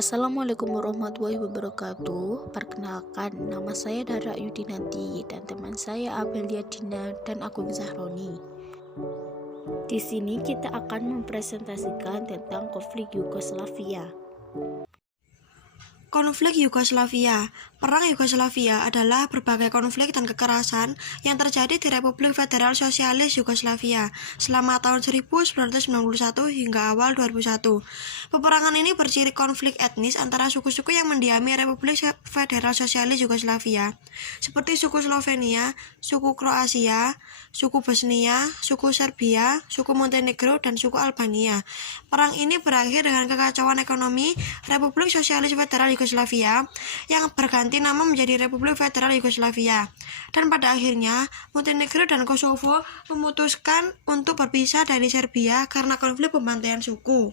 Assalamualaikum warahmatullahi wabarakatuh. Perkenalkan, nama saya Dara Yudinanti dan teman saya Amelia Dina dan Agung Zahroni. Di sini kita akan mempresentasikan tentang konflik Yugoslavia. Konflik Yugoslavia. Perang Yugoslavia adalah berbagai konflik dan kekerasan yang terjadi di Republik Federal Sosialis Yugoslavia selama tahun 1991 hingga awal 2001. Peperangan ini berciri konflik etnis antara suku-suku yang mendiami Republik Federal Sosialis Yugoslavia, seperti suku Slovenia, suku Kroasia, suku Bosnia, suku Serbia, suku Montenegro, dan suku Albania. Perang ini berakhir dengan kekacauan ekonomi Republik Sosialis Federal Yugoslavia yang berganti nama menjadi Republik Federal Yugoslavia. Dan pada akhirnya, Montenegro dan Kosovo memutuskan untuk berpisah dari Serbia karena konflik pembantaian suku.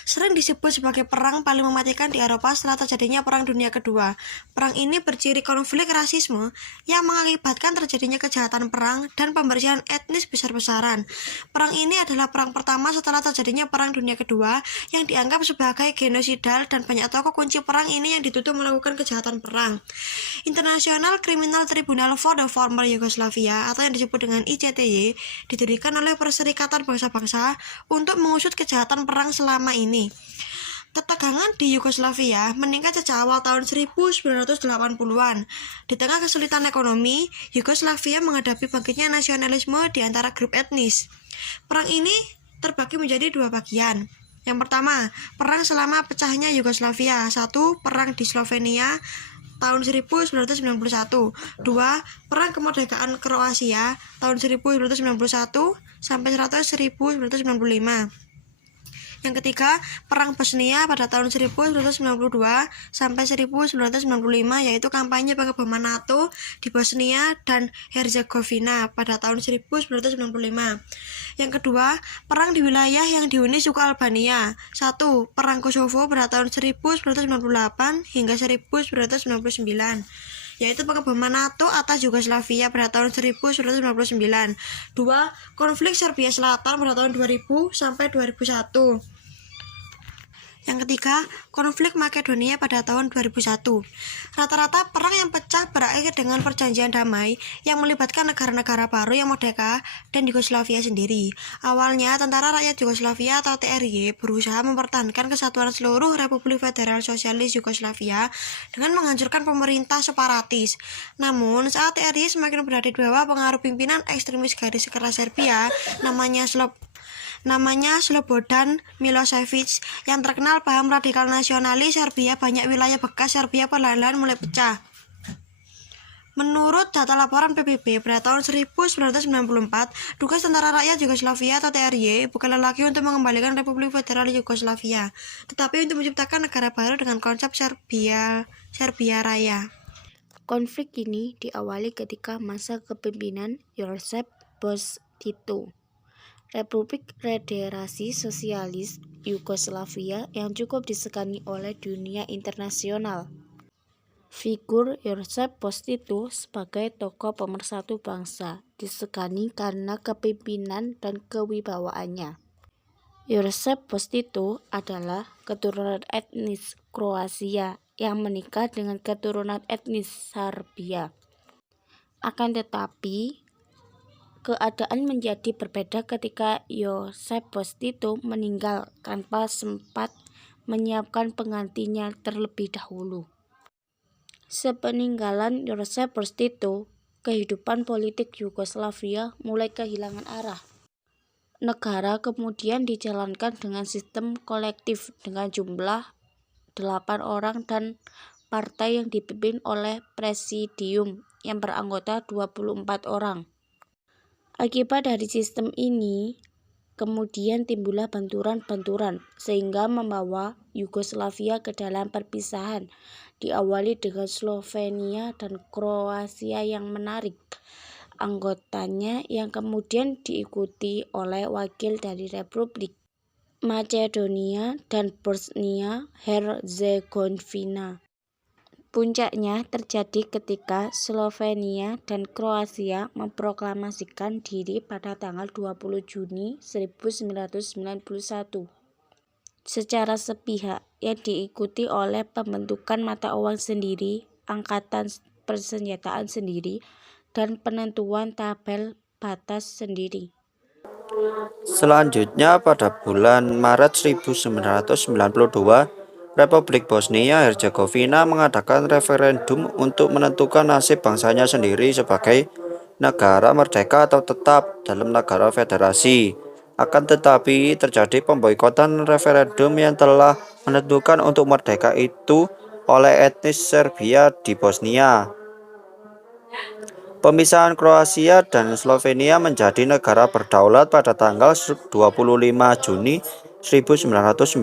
Sering disebut sebagai perang paling mematikan di Eropa setelah terjadinya Perang Dunia Kedua. Perang ini berciri konflik rasisme yang mengakibatkan terjadinya kejahatan perang dan pembersihan etnis besar-besaran. Perang ini adalah perang pertama setelah terjadinya Perang Dunia Kedua yang dianggap sebagai genosidal, dan banyak tokoh kunci perang ini yang dituduh melakukan kejahatan perang. International Criminal Tribunal for the Former Yugoslavia atau yang disebut dengan ICTY didirikan oleh Perserikatan Bangsa-Bangsa untuk mengusut kejahatan perang selama ini. Ketegangan di Yugoslavia meningkat sejak awal tahun 1980-an. Di tengah kesulitan ekonomi, Yugoslavia menghadapi bangkitnya nasionalisme di antara grup etnis. Perang ini terbagi menjadi dua bagian. Yang pertama, perang selama pecahnya Yugoslavia. 1. Perang di Slovenia tahun 1991. 2. Perang kemerdekaan Kroasia tahun 1991 sampai 1995. Yang ketiga, Perang Bosnia pada tahun 1992 sampai 1995, yaitu kampanye pengeboman NATO di Bosnia dan Herzegovina pada tahun 1995. Yang kedua, perang di wilayah yang dihuni suku Albania. 1. Perang Kosovo pada tahun 1998 hingga 1999, yaitu pengeboman NATO atas Yugoslavia pada tahun 1999. 2. Konflik Serbia Selatan pada tahun 2000 sampai 2001. Yang ketiga, konflik Makedonia pada tahun 2001. Rata-rata perang yang pecah berakhir dengan perjanjian damai yang melibatkan negara-negara baru yang merdeka dan Yugoslavia sendiri. Awalnya, Tentara Rakyat Yugoslavia atau TRY berusaha mempertahankan kesatuan seluruh Republik Federal Sosialis Yugoslavia dengan menghancurkan pemerintah separatis. Namun, saat TRY semakin berada di bawah pengaruh pimpinan ekstremis garis keras Serbia, namanya Slobodan Milosevic, yang terkenal paham radikal nasionalis Serbia, banyak wilayah bekas Serbia perlahan-lahan mulai pecah. Menurut data laporan PBB pada tahun 1994, tugas Tentara Rakyat Yugoslavia atau TRY bukanlah lagi untuk mengembalikan Republik Federal Yugoslavia, tetapi untuk menciptakan negara baru dengan konsep Serbia Raya. Konflik ini diawali ketika masa kepemimpinan Josip Broz Tito. Republik Federasi Sosialis Yugoslavia yang cukup disegani oleh dunia internasional. Figur Josip Broz Tito sebagai tokoh pemersatu bangsa disegani karena kepemimpinan dan kewibawaannya. Josip Broz Tito adalah keturunan etnis Kroasia yang menikah dengan keturunan etnis Serbia. Akan tetapi, keadaan menjadi berbeda ketika Josip Broz Tito meninggal tanpa sempat menyiapkan penggantinya terlebih dahulu. Sepeninggalan Josip Broz Tito, kehidupan politik Yugoslavia mulai kehilangan arah. Negara kemudian dijalankan dengan sistem kolektif dengan jumlah 8 orang dan partai yang dipimpin oleh presidium yang beranggota 24 orang. Akibat dari sistem ini, kemudian timbullah benturan-benturan sehingga membawa Yugoslavia ke dalam perpisahan, diawali dengan Slovenia dan Kroasia yang menarik anggotanya, yang kemudian diikuti oleh wakil dari Republik Macedonia dan Bosnia Herzegovina. Puncaknya terjadi ketika Slovenia dan Kroasia memproklamasikan diri pada tanggal 20 Juni 1991. secara sepihak yang diikuti oleh pembentukan mata uang sendiri, angkatan persenjataan sendiri, dan penentuan tabel batas sendiri. Selanjutnya pada bulan Maret 1992, Republik Bosnia-Herzegovina mengadakan referendum untuk menentukan nasib bangsanya sendiri sebagai negara merdeka atau tetap dalam negara federasi. Akan tetapi terjadi pemboikotan referendum yang telah menentukan untuk merdeka itu oleh etnis Serbia di Bosnia. Pemisahan Kroasia dan Slovenia menjadi negara berdaulat pada tanggal 25 Juni 1991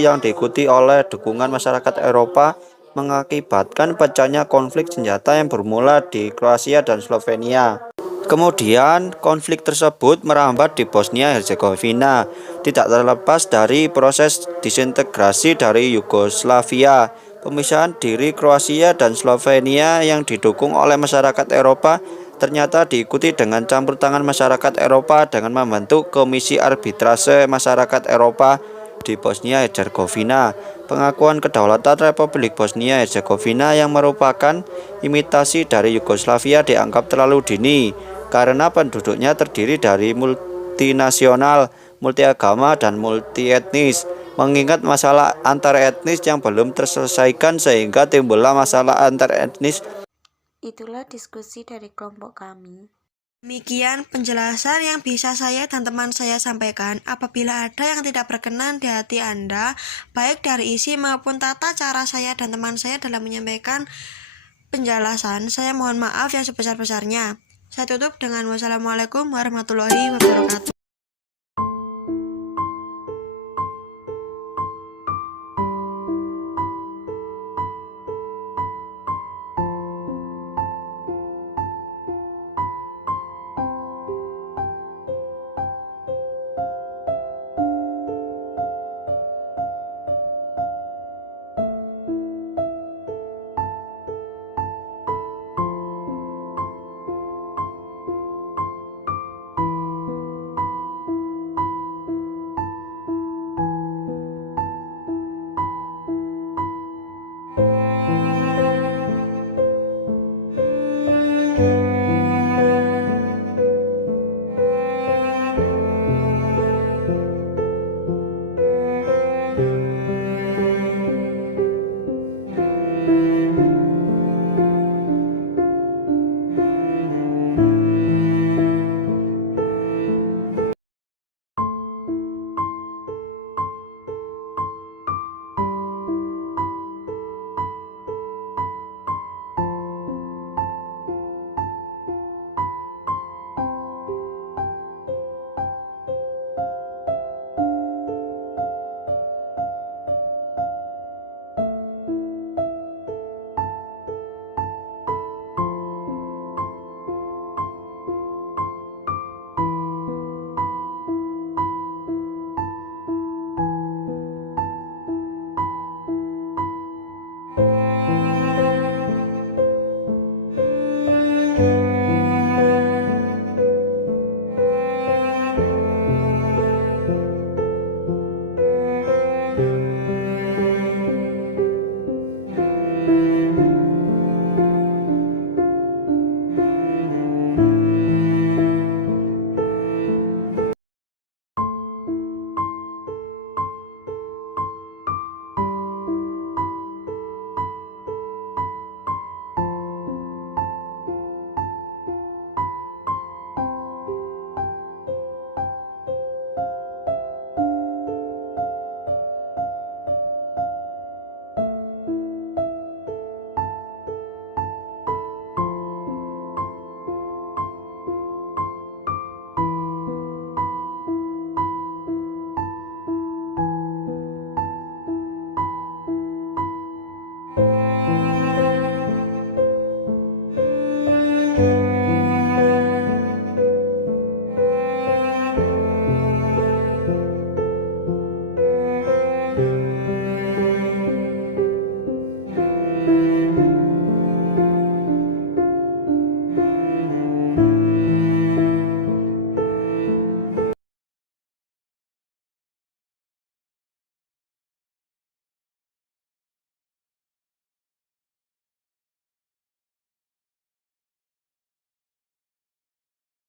yang diikuti oleh dukungan masyarakat Eropa mengakibatkan pecahnya konflik senjata yang bermula di Kroasia dan Slovenia. Kemudian konflik tersebut merambat di Bosnia-Herzegovina, tidak terlepas dari proses disintegrasi dari Yugoslavia. Pemisahan diri Kroasia dan Slovenia yang didukung oleh masyarakat Eropa ternyata diikuti dengan campur tangan masyarakat Eropa dengan membentuk Komisi Arbitrase Masyarakat Eropa di Bosnia-Herzegovina. Pengakuan kedaulatan Republik Bosnia-Herzegovina yang merupakan imitasi dari Yugoslavia dianggap terlalu dini karena penduduknya terdiri dari multinasional, multiagama, dan multietnis. Mengingat masalah antar etnis yang belum terselesaikan sehingga timbullah masalah antar etnis. Itulah diskusi dari kelompok kami. Demikian penjelasan yang bisa saya dan teman saya sampaikan. Apabila ada yang tidak berkenan di hati Anda, baik dari isi maupun tata cara saya dan teman saya dalam menyampaikan penjelasan, saya mohon maaf yang sebesar-besarnya. Saya tutup dengan wassalamualaikum warahmatullahi wabarakatuh.